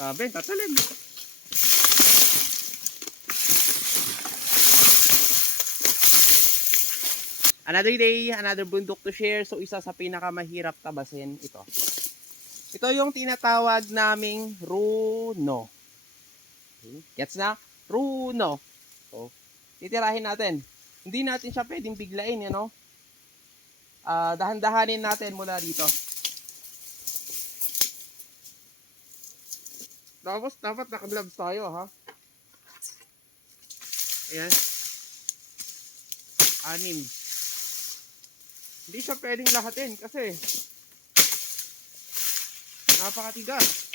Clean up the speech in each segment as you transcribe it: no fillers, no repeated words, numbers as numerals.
Sabi, tatalim. Another day, another bundok to share. So, isa sa pinakamahirap tabasin, ito. Ito yung tinatawag naming runo. Gets na? Runo. So, titirahin natin. Hindi natin siya pwedeng biglain, you know? Dahan-dahanin natin mula dito. Tapos, dapat naka-gloves tayo, ha? Ayan. 6. Hindi siya pwedeng lahatin kasi napakatigas.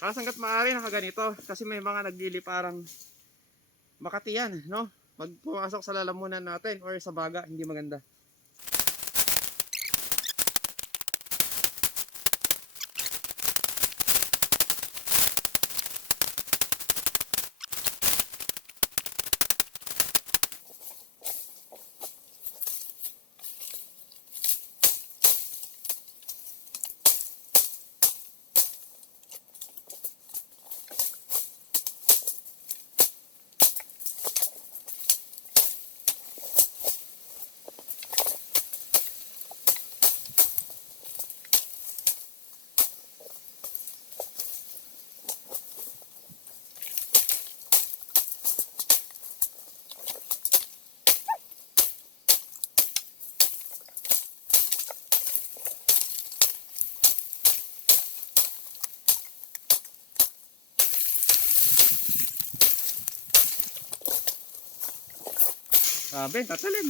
Tapos hanggat maaari nakaganito kasi may mga naglili parang Makati yan, no? Magpumasok sa lalamunan natin or sa baga, hindi maganda. Sabi, tatalim.